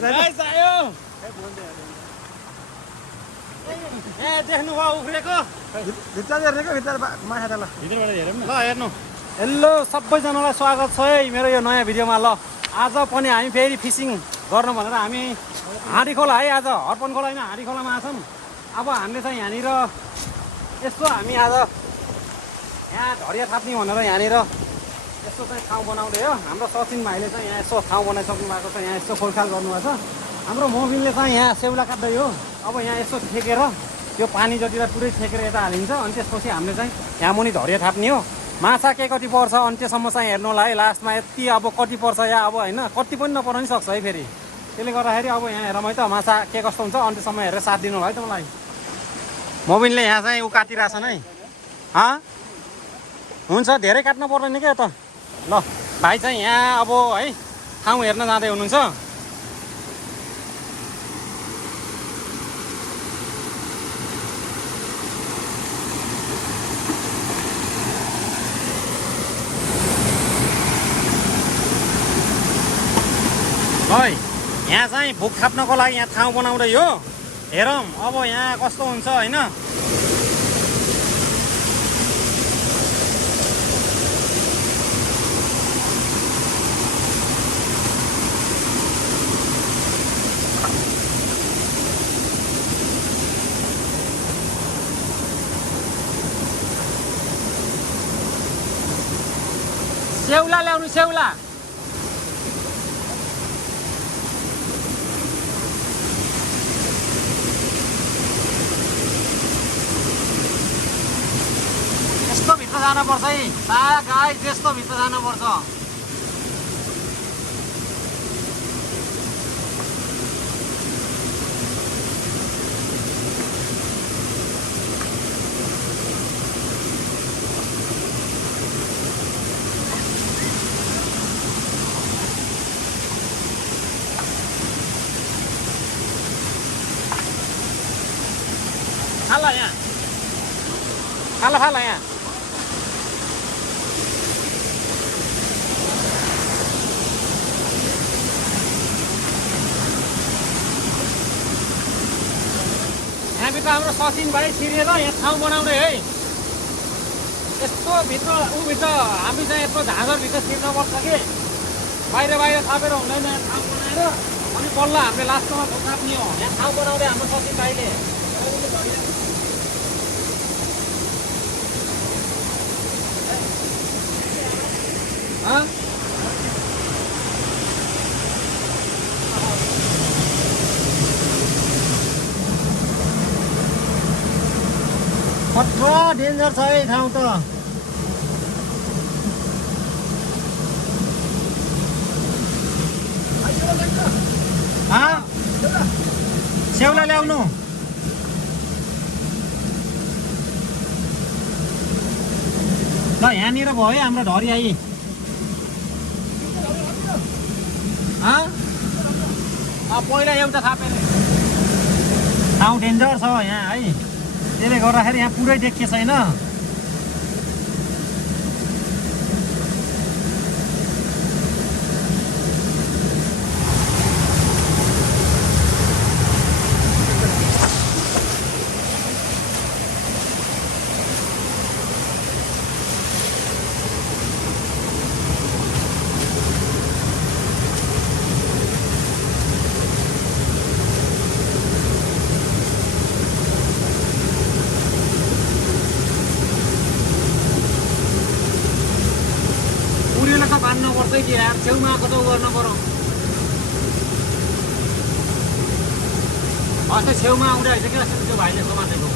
आयो ए देख्नु भयो उफ्रेको भित्र हेर्नेको भित्र माछा त ल भित्रबाट हेरौँ न ल हेर्नु हेलो सबैजनालाई स्वागत छ है मेरो यो नयाँ भिडियोमा ल आज पनि हामी फेरि फिसिङ गर्न भनेर हामी हाँडी खोला है आज हर्पन खोला होइन हाँडी खोलामा आछौँ अब हामीले चाहिँ यहाँनिर यसो हामी आज यहाँ ढडिया थाप्ने भनेर यहाँनिर यसो चाहिँ ठाउँ बनाउँदै हो हाम्रो सचिन भाइले चाहिँ यहाँ यसो ठाउँ बनाइसक्नु भएको छ यहाँ यसो खोलखाल गर्नुभएको छ हाम्रो मोबिनले चाहिँ यहाँ सेउला काट्दै हो अब यहाँ यसो ठेकेर त्यो पानी जतिलाई पुरै ठेकेर यता हालिन्छ अनि त्यसपछि हामीले चाहिँ यहाँ मुनि ढडिया थाप्ने हो माछा के कति पर्छ अन्त्यसम्म चाहिँ हेर्नु होला है लास्टमा यति अब कति पर्छ या अब होइन कति पनि नपर्न नि सक्छ है फेरि त्यसले गर्दाखेरि अब यहाँ हेरौँ है त माछा के कस्तो हुन्छ अन्त्यसम्म हेरेर साथ दिनु होला है त मलाई मोबिनले यहाँ चाहिँ ऊ काटिरहेछन् है हुन्छ धेरै काट्नु पर्दैन क्या त ल भाइ चाहिँ यहाँ अब है ठाउँ हेर्न जाँदै हुनुहुन्छ है यहाँ चाहिँ भुक थाप्नको लागि यहाँ ठाउँ बनाउँदै हो हेरौँ अब यहाँ कस्तो हुन्छ होइन सेउला ल्याउनु सेउला यस्तो भित्र जानुपर्छ है साया गाई त्यस्तो भित्र जानुपर्छ फाला यहाँ फाला फाला यहाँ यहाँभित्र हाम्रो सचिन भाइ छिरेर यहाँ ठाउँ बनाउँदै है यस्तो भित्र ऊभित्र हामी चाहिँ यत्रो झाँझरभित्र छिर्नुपर्छ कि बाहिर बाहिर थापेर हुँदैन यहाँ ठाउँ बनाएर अनि बल्ल हामीले लास्टमा थाप्ने हो यहाँ ठाउँ बनाउँदै हाम्रो सचिन भाइले खतरा डेन्जर छ है ठाउँ त सेउला ल्याउनु ल यहाँनिर भयो है हाम्रो ढडिया पहिला एउटा थापेर ठाउँ डेन्जर छ यहाँ है त्यसले गर्दाखेरि यहाँ पुरै देखिए छैन बान्नुपर्छ कि यार छेउमा आएको त उ गर्न पर्यो अस्ति छेउमा आउँदै होइन क्या त्यो भाइले समातेको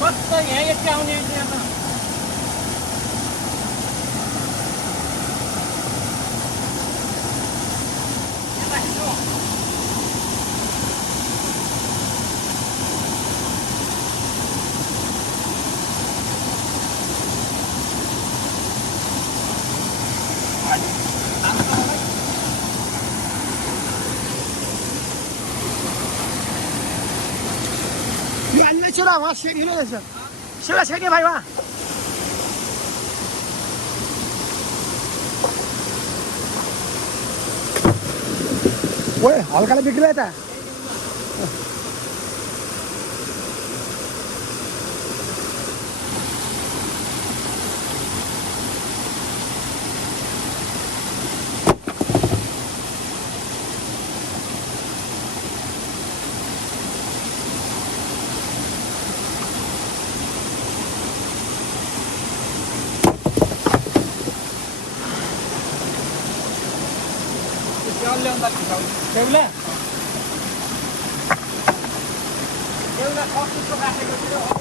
कस्तो यहाँ यति आउने अन्य चुरा वहाँ सीढ़ी नहीं है सीढ़ा छेड़िए भाई वहाँ वो हल्का बिगड़ा था Kevla. Kevla kopi tu kasih kita.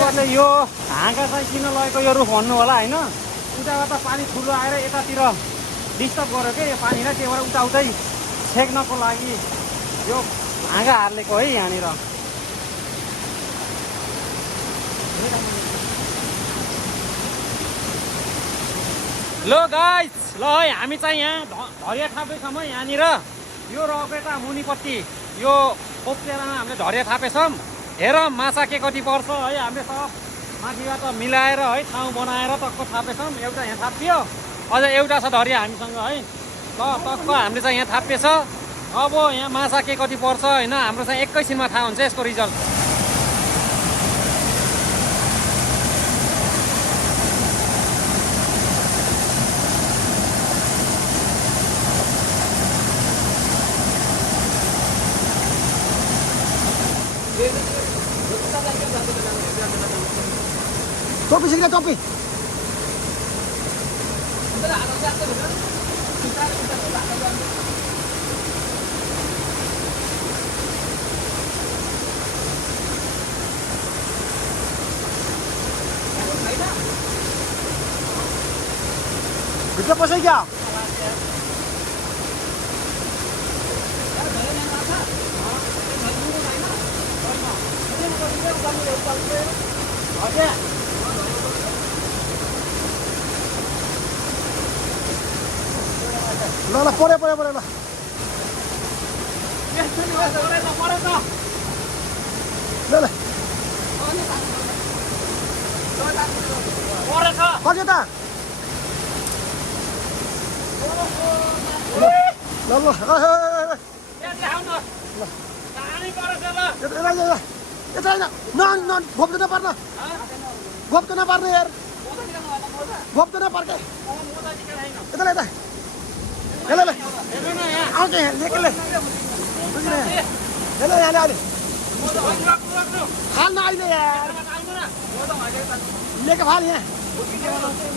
तपाईँहरूले यो हाँगा चाहिँ किन लगेको यो रुख भन्नु होला होइन उताबाट पानी ठुलो आएर यतातिर डिस्टर्ब गर्यो क्या यो पानीलाई त्यही भएर उताउतै छेक्नको लागि यो हाँगा हालेको है यहाँनिर ल गाइस ल है हामी चाहिँ यहाँ धरिया थापेछौँ है यहाँनिर यो रपेटा मुनिपट्टि यो पोप्टेरामा हामीले धरिया थापेछौँ हेर माछा के कति पर्छ है हामीले सब माथिबाट मिलाएर है ठाउँ बनाएर टक्क थापेछौँ एउटा यहाँ थापियो अझ एउटा छ धरिया हामीसँग है ल टक्क हामीले चाहिँ यहाँ थापिएछ अब यहाँ माछा के कति पर्छ होइन हाम्रो चाहिँ एकैछिनमा थाहा हुन्छ यसको रिजल्ट टोपी सीखना टोपी भित्र पस्यो क्या ल ल पऱ्यो पऱ्यो पऱ्यो ल ल ल कति त ल ल यता होइन घोप्नु नपर्न घोप्नु नपर्ने यार घोप्नु नपर्ने यता यता ल ल आउँछ यहाँ लेखेले ल यहाँ अहिले फाल्न अहिले यार लेके फाल यहाँ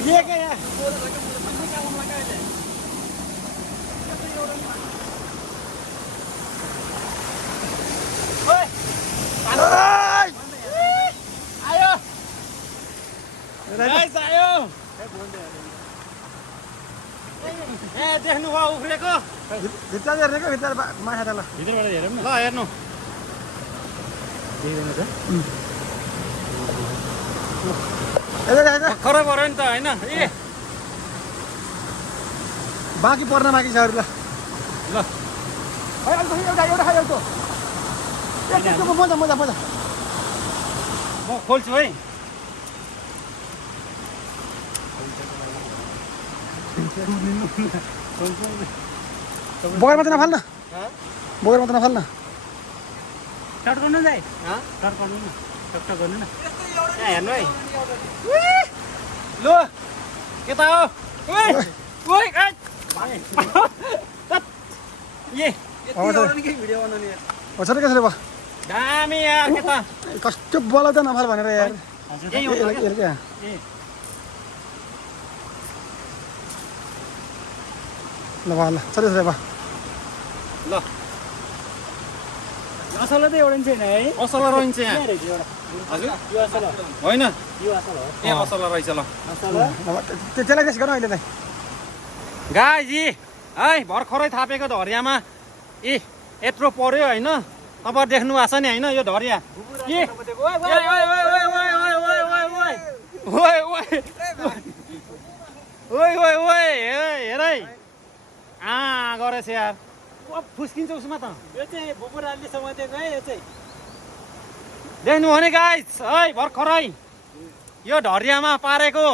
लेके यहाँ आयो आयो ए देख्नु भयो उफ्रेको भित्र हेर्ने क्या भित्र माछा त ल भित्रबाट हेरौँ न ल हेर्नु खरै पऱ्यो नि त होइन ए बाँकी पर्न बाँकी छ अरू ल ल एउटा मजा मजा मजा म खोल्छु है बगैर मात्रै नफाल्न बगैर मात्रै नफाल्न टट गर्नु जाए टट गर्नु न टट गर्नु न यहाँ हेर्नु है ल के त हो ओइ ए कसरी कसरी भयो दामी यार के त कस्तो बल त नफाल भनेर यार यही हो त क्या? ए ल भयो ल चल्यो चल्यो भयो ल असला त एउटा छैन है असला रहन्छ यहाँ हजुर यो असला होइन यो असला हो ए असला रहेछ ल असला त्यसलाई त्यसो गर्नु अहिले त गाई है भर्खरै थापेको ढरियामा ए यत्रो पर्यो होइन तपाईँ देख्नु भएको छ नि होइन यो ढरिया के हेर है गरेछ यार फुस्किन्छ उसमा त यो चाहिँ भुपुराले समातेको है यो चाहिँ देख्नु भने गाइस है भर्खरै यो ढरियामा पारेको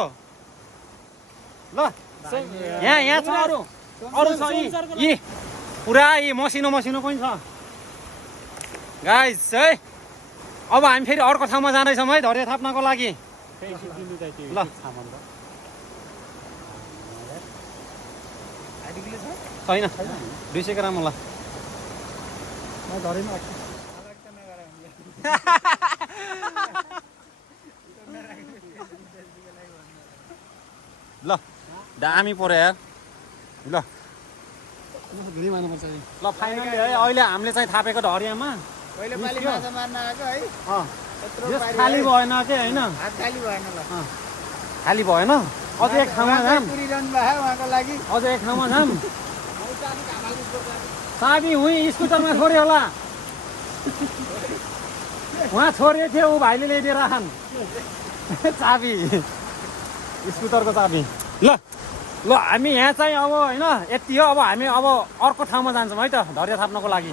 ल यहाँ छ अरू छ यी पुरा यी मसिनो मसिनो पनि छ गाइस है अब हामी फेरि अर्को ठाउँमा जाँदैछौँ है ढरिया थाप्नको लागि ल छैन 200 ग्राम होला ल दामी पर्यो यार ल ल फाइनली है अहिले हामीले चाहिँ थापेको ढरियामा खाली भएन के होइन खाली भएन अझ एक ठाउँमा जाम अझ एक ठाउँमा जाम चाबी उहीँ स्कुटरमा छोड्यो होला उहाँ छोडेको थियो ऊ भाइले ल्याइदिएर राखन् चाबी स्कुटरको चाबी ल ल हामी यहाँ चाहिँ अब होइन यति हो अब हामी अब अर्को ठाउँमा जान्छौँ है त ढरिया थाप्नको लागि